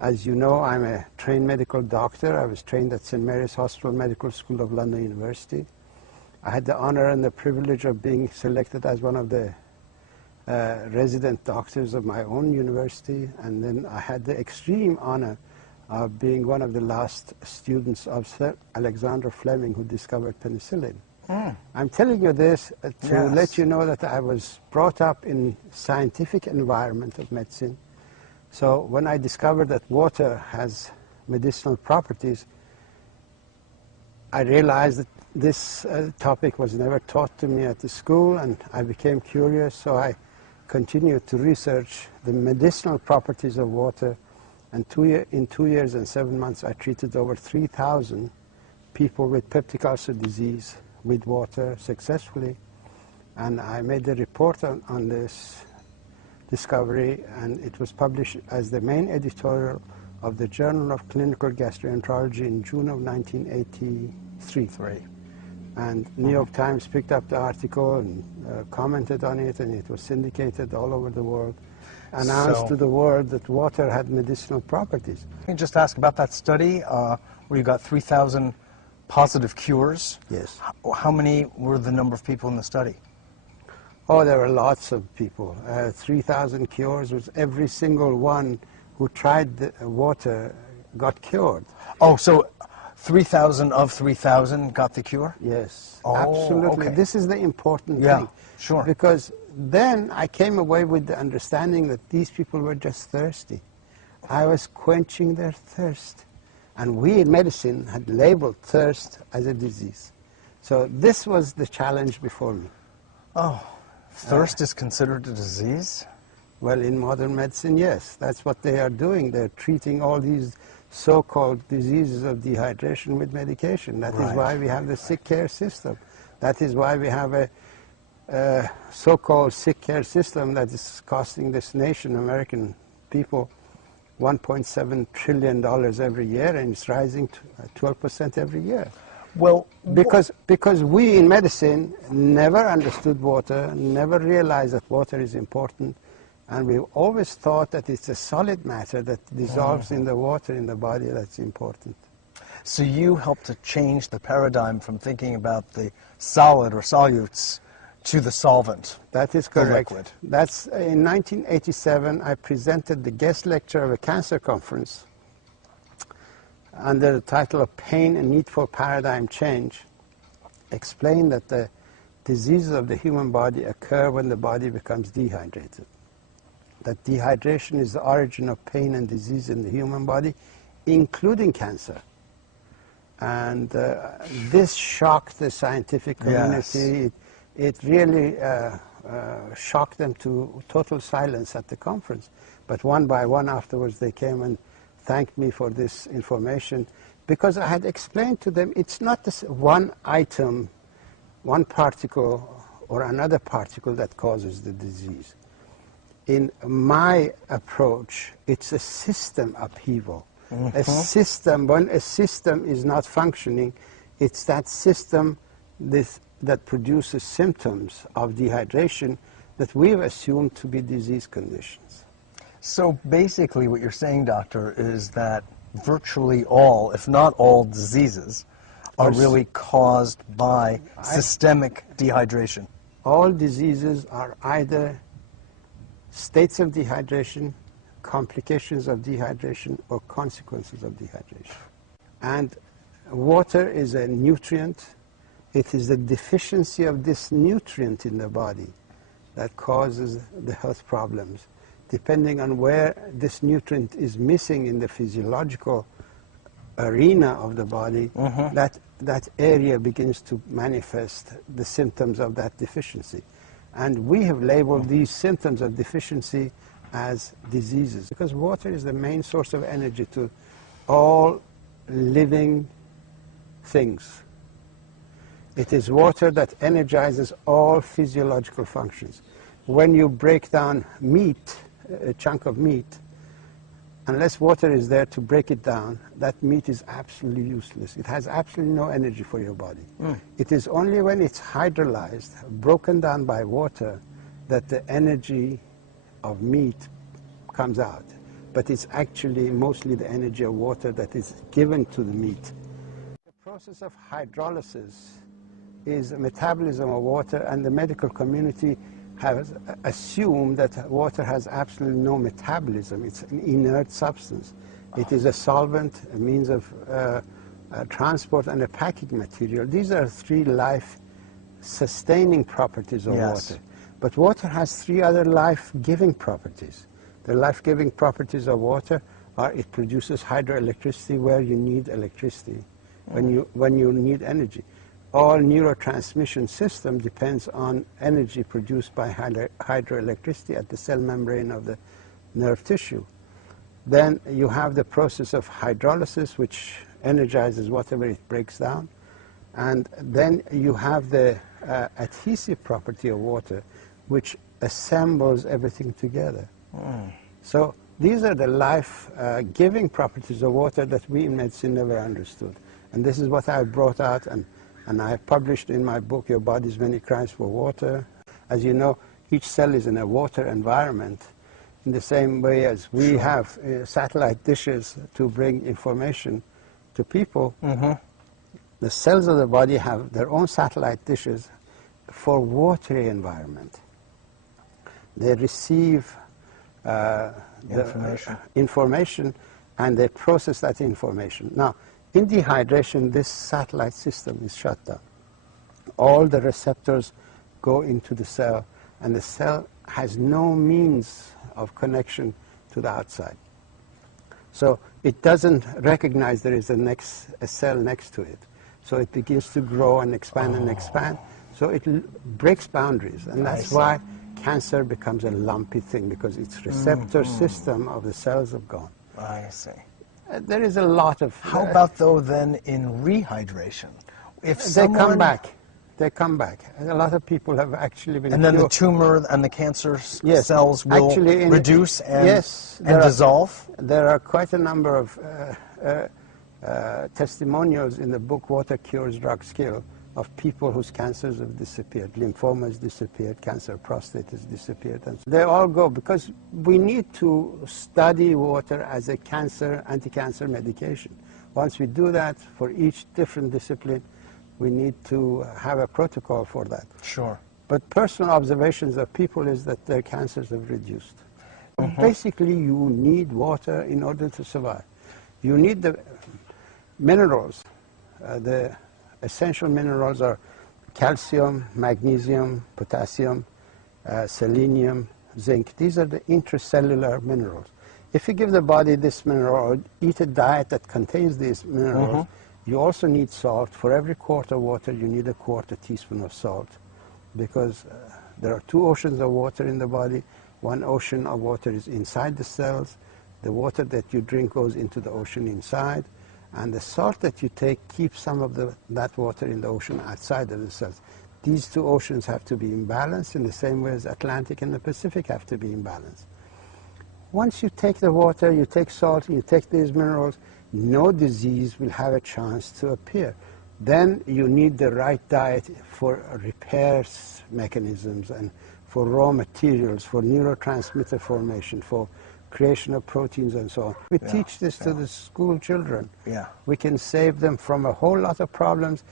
As you know, I'm a trained medical doctor. I was trained at St. Mary's Hospital Medical School of London University. I had the honor and the privilege of being selected as one of the resident doctors of my own university, and then I had the extreme honor of being one of the last students of Sir Alexander Fleming, who discovered penicillin. I'm telling you this to let you know that I was brought up in scientific environment of medicine. So when I discovered that water has medicinal properties, I realized that this topic was never taught to me at the school, and I became curious, so I continued to research the medicinal properties of water, and in 2 years and 7 months I treated over 3,000 people with peptic ulcer disease with water successfully, and I made a report on this discovery, and it was published as the main editorial of the Journal of Clinical Gastroenterology in June of 1983. And New York Times picked up the article and commented on it, and it was syndicated all over the world, announced to the world that water had medicinal properties. Let me just ask about that study where you got 3,000 positive cures. Yes. How many were the number of people in the study? Oh, there were lots of people. 3,000 cures was every single one who tried the water got cured. Oh, so 3,000 of 3,000 got the cure? Yes, oh, absolutely. Okay. This is the important thing. Sure. Because then I came away with the understanding that these people were just thirsty. I was quenching their thirst. And we in medicine had labeled thirst as a disease. So this was the challenge before me. Oh, thirst is considered a disease? Well, in modern medicine, yes. That's what they are doing. They're treating all these so-called diseases of dehydration with medication. That is why we have the sick care system. That is why we have a so-called sick care system that is costing this nation, American people, $1.7 trillion every year, and it's rising to 12% every year. Well, because we in medicine never understood water, never realized that water is important, and we always thought that it's a solid matter that dissolves in the water in the body that's important. So you helped to change the paradigm from thinking about the solid or solutes to the solvent. That is correct. The liquid. That's in 1987. I presented the guest lecture of a cancer conference under the title of Pain and Need for Paradigm Change, explained that the diseases of the human body occur when the body becomes dehydrated. That dehydration is the origin of pain and disease in the human body, including cancer. And this shocked the scientific community. Yes. It really shocked them to total silence at the conference. But one by one afterwards they came and thanked me for this information, because I had explained to them it's not this one item, one particle or another particle that causes the disease. In my approach, it's a system upheaval. A system, when a system is not functioning, it's that system that produces symptoms of dehydration that we've assumed to be disease conditions. So basically what you're saying, doctor, is that virtually all, if not all, diseases are really caused by systemic dehydration. All diseases are either states of dehydration, complications of dehydration, or consequences of dehydration. And water is a nutrient. It is the deficiency of this nutrient in the body that causes the health problems. Depending on where this nutrient is missing in the physiological arena of the body, that area begins to manifest the symptoms of that deficiency. And we have labeled these symptoms of deficiency as diseases, because water is the main source of energy to all living things. It is water that energizes all physiological functions. When you break down meat, a chunk of meat, unless water is there to break it down, that meat is absolutely useless. It has absolutely no energy for your body. It is only when it's hydrolyzed, broken down by water, that the energy of meat comes out. but it's actually mostly the energy of water that is given to the meat. The process of hydrolysis is a metabolism of water, and the medical community has assumed that water has absolutely no metabolism. It's an inert substance. It is a solvent, a means of transport, and a packing material. These are three life-sustaining properties of water. But water has three other life-giving properties. The life-giving properties of water are it produces hydroelectricity where you need electricity, when you need energy. All neurotransmission system depends on energy produced by hydroelectricity at the cell membrane of the nerve tissue. Then you have the process of hydrolysis, which energizes whatever it breaks down. And then you have the adhesive property of water, which assembles everything together. So these are the life-giving properties of water that we in medicine never understood. And this is what I brought out, and I published in my book, Your Body's Many Crimes for Water. As you know, each cell is in a water environment, in the same way as we have satellite dishes to bring information to people. The cells of the body have their own satellite dishes for watery environment. They receive information and they process that information. Now, in dehydration, this satellite system is shut down. All the receptors go into the cell, and the cell has no means of connection to the outside. So it doesn't recognize there is a cell next to it. So it begins to grow and expand and expand. So it breaks boundaries, and that's why cancer becomes a lumpy thing, because its receptor system of the cells have gone. I see. There is a lot of... How about, though, then in rehydration? If they come back. They come back. And a lot of people have actually been... And then the tumor and the cancer cells will actually reduce and dissolve? There are quite a number of testimonials in the book Water Cures, Drugs Kill, of people whose cancers have disappeared. Lymphoma has disappeared, cancer of prostate has disappeared. And they all go, because we need to study water as a anti-cancer medication. Once we do that, for each different discipline, we need to have a protocol for that. Sure. But personal observations of people is that their cancers have reduced. Basically, you need water in order to survive. You need the minerals. The essential minerals are calcium, magnesium, potassium, selenium, zinc. These are the intracellular minerals. If you give the body this mineral or eat a diet that contains these minerals, you also need salt. For every quart of water, you need a quarter teaspoon of salt, because there are two oceans of water in the body. One ocean of water is inside the cells. The water that you drink goes into the ocean inside. And the salt that you take keeps some of that water in the ocean outside of the cells. These two oceans have to be in balance in the same way as Atlantic and the Pacific have to be in balance. Once you take the water, you take salt, you take these minerals, no disease will have a chance to appear. Then you need the right diet for repair mechanisms and for raw materials, for neurotransmitter formation, for creation of proteins and so on. We teach this to the school children. We can save them from a whole lot of problems.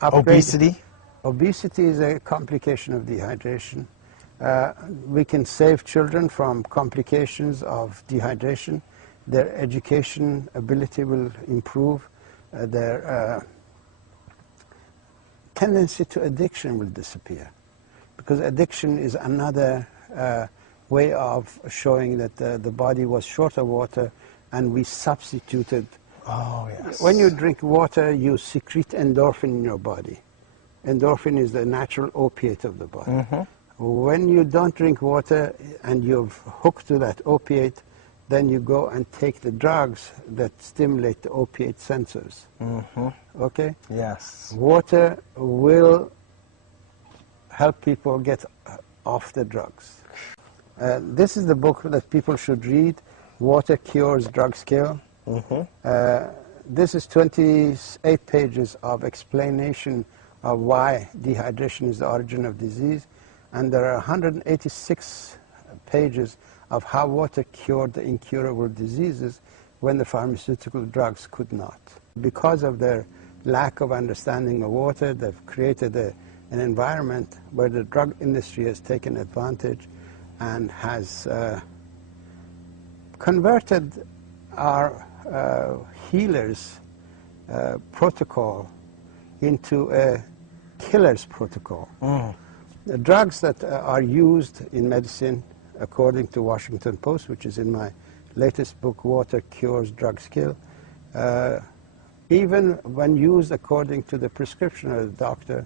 Obesity? Obesity is a complication of dehydration. We can save children from complications of dehydration. Their education ability will improve. Their tendency to addiction will disappear, because addiction is another way of showing that the body was short of water and we substituted. When you drink water, you secrete endorphin in your body. Endorphin is the natural opiate of the body. When you don't drink water and you're hooked to that opiate, then you go and take the drugs that stimulate the opiate sensors. Okay? Yes. Water will help people get off the drugs. This is the book that people should read, Water Cures, Drugs Kill. This is 28 pages of explanation of why dehydration is the origin of disease, and there are 186 pages of how water cured the incurable diseases when the pharmaceutical drugs could not. Because of their lack of understanding of water, they've created an environment where the drug industry has taken advantage and has converted our healers' protocol into a killer's protocol. The drugs that are used in medicine, according to Washington Post, which is in my latest book, Water Cures, Drugs Kill, even when used according to the prescription of the doctor,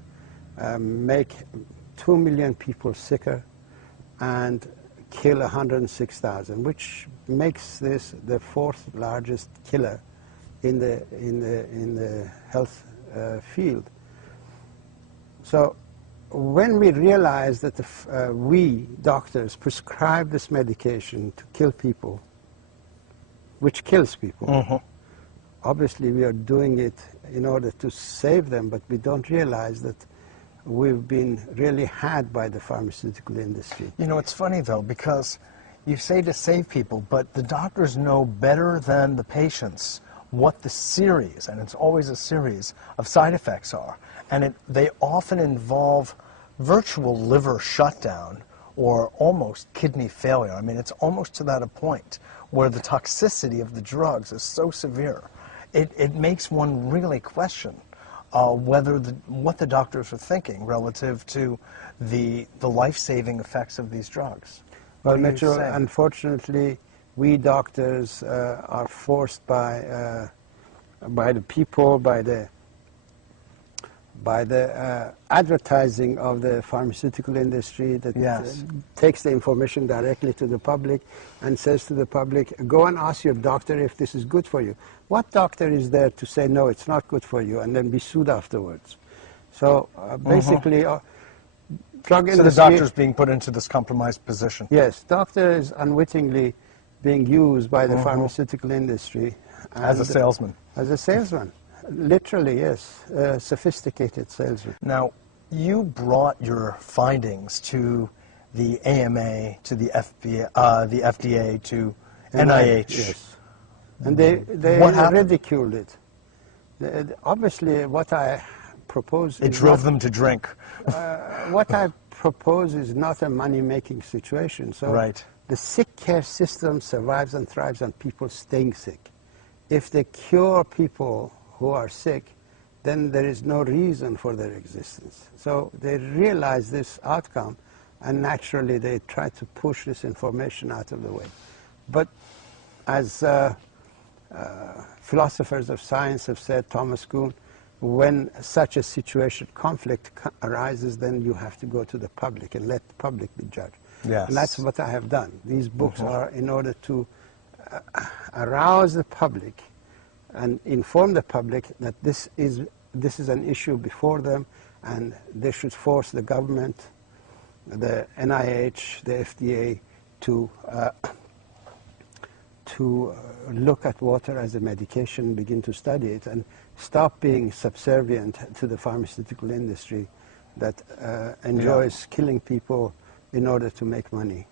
make 2 million people sicker and kill 106,000, which makes this the fourth largest killer in the health field. So when we realize that we doctors prescribe this medication to kill people, which kills people, obviously we are doing it in order to save them, but we don't realize that we've been really had by the pharmaceutical industry. You know, it's funny though, because you say to save people, but the doctors know better than the patients what the series, and it's always a series, of side effects are. And they often involve virtual liver shutdown or almost kidney failure. I mean, it's almost to that a point where the toxicity of the drugs is so severe. It makes one really question what the doctors are thinking relative to the life-saving effects of these drugs. Well, Mitchell, unfortunately, we doctors are forced by the people, by the advertising of the pharmaceutical industry that takes the information directly to the public and says to the public, go and ask your doctor if this is good for you. What doctor is there to say, no, it's not good for you, and then be sued afterwards? So basically, drug industry... So the doctor's being put into this compromised position. Yes, doctor is unwittingly being used by the pharmaceutical industry. As a salesman. As a salesman. Literally, yes. A sophisticated salesman. Now, you brought your findings to the AMA, to the FDA, to NIH. Yes. And they ridiculed it. Obviously, what I propose... It drove them to drink. What I propose is not a money-making situation. So the sick care system survives and thrives on people staying sick. If they cure people who are sick, then there is no reason for their existence. So they realize this outcome, and naturally they try to push this information out of the way. But as philosophers of science have said, Thomas Kuhn, when such a situation, conflict arises, then you have to go to the public and let the public be judged. Yes. And that's what I have done. These books are in order to arouse the public and inform the public that this is an issue before them, and they should force the government, the NIH, the FDA to look at water as a medication, begin to study it, and stop being subservient to the pharmaceutical industry that enjoys killing people in order to make money.